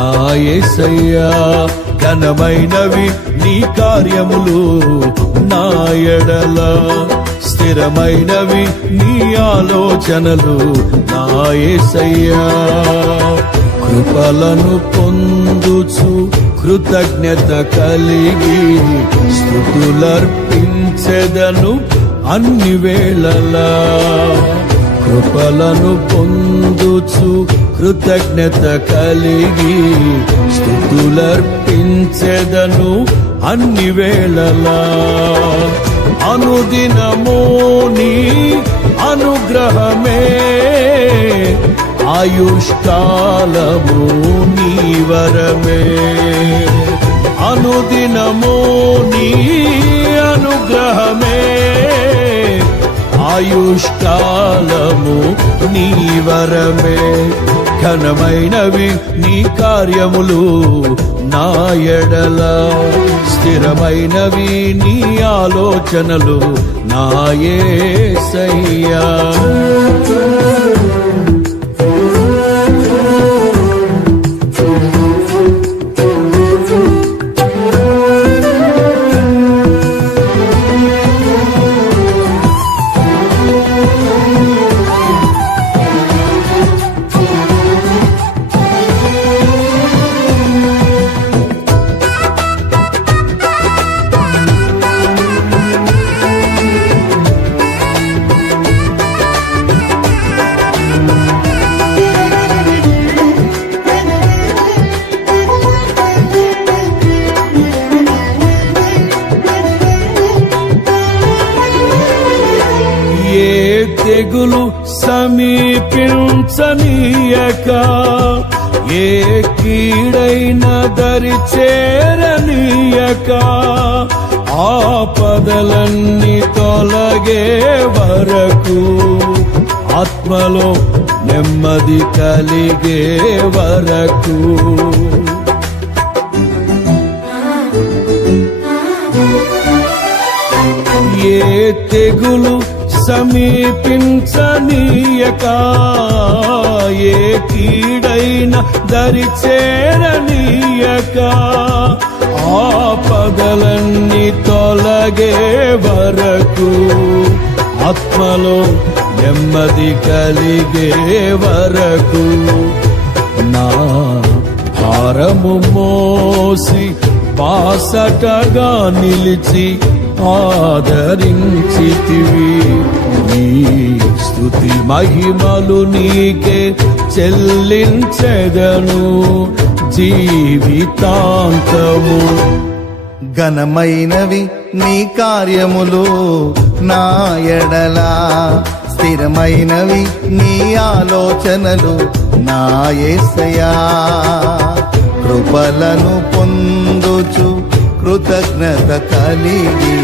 నా యేసయ్యా. ఘనమైనవి నీ కార్యములు నా ఎడల, స్థిరమైనవి నీ ఆలోచనలు నా యేసయ్యా. కృపలను పొందుచు కృతజ్ఞత కలిగి స్తుతులర్పించెదను అన్ని వేళలా. కృపలను పొందుచు కృతజ్ఞత కలిగి స్తుతులర్పించెదను అన్ని వేళలా. అనుదినము నీ అనుగ్రహమే, ఆయుష్కాలము నీ వరమే. అనుదినము నీ అనుగ్రహమే, ఆయుష్కాలము నీ వరమే. ఘనమైనవి నీ కార్యములు నా ఎడల, స్థిరమైనవి నీ ఆలోచనలు నా యేసయ్యా. తెగులు సమీపించనీయక, ఏ కీడైన దరి చేరనీయక, ఆపదలన్నీ తొలగే వరకు, ఆత్మలో నెమ్మది కలిగే వరకు. ఏ తెగులు సమీపించనీయక, ఏ కీడైన దరి చేరనీయక, ఆపదలన్నీ తొలగే వరకు, ఆత్మలో నెమ్మది కలిగే వరకు. నా భారము మోసి బాసటగా నిలిచి ఆదరించితివి. నీ స్తుతి మహిమలు నీకే చెల్లించెదను జీవితాంతము. ఘనమైనవి నీ కార్యములు నా ఎడల, స్థిరమైనవి నీ ఆలోచనలు నా యేసయ్యా. కృపలను పొందుచు కృతజ్ఞత కలిగి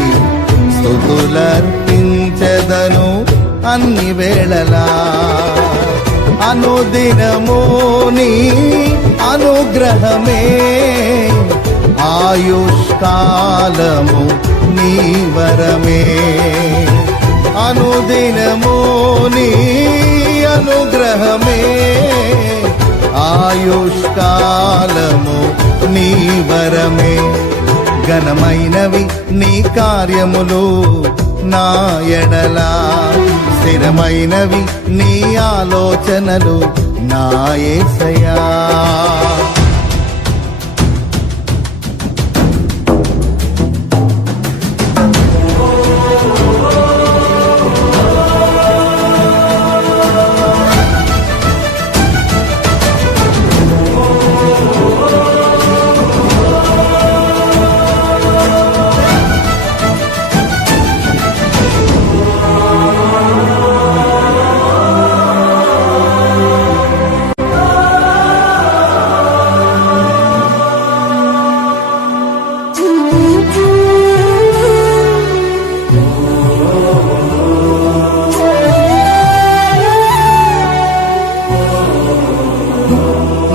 స్తుతులర్పించెదను అన్ని వేళలా. అనుదినము నీ అనుగ్రహమే, ఆయుష్కాలము నీ వరమే. అనుదినము నీ అనుగ్రహమే, ఆయుష్కాలము నీ వరమే. ఘనమైనవి నీ కార్యములు నా ఎడల, స్థిరమైనవి నీ ఆలోచనలు నా యేసయ్యా.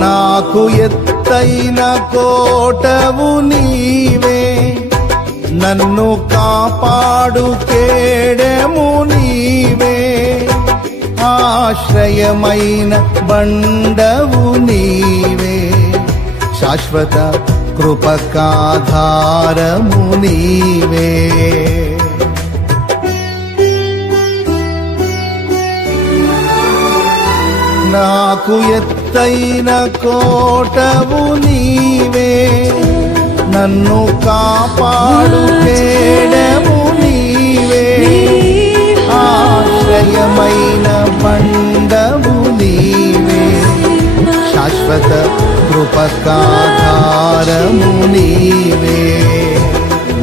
నాకు ఎత్తైన కోటవు నీవే, నన్ను కాపాడు కేడెము నీవే. ఆశ్రయమైన బండవు నీవే, శాశ్వత కృపకాధారము నీవే. నాకు ఎత్తైన కోటవు నీవే, నన్ను కాపాడు కేడము నీవే, ఆశ్రయమైన బండవు నీవే, శాశ్వత కృపకాధారము నీవే.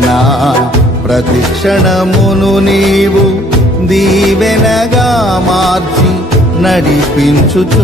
నా ప్రతిక్షణమును నీవు దీవెనగా మార్చి నడిపించుచున్నావు.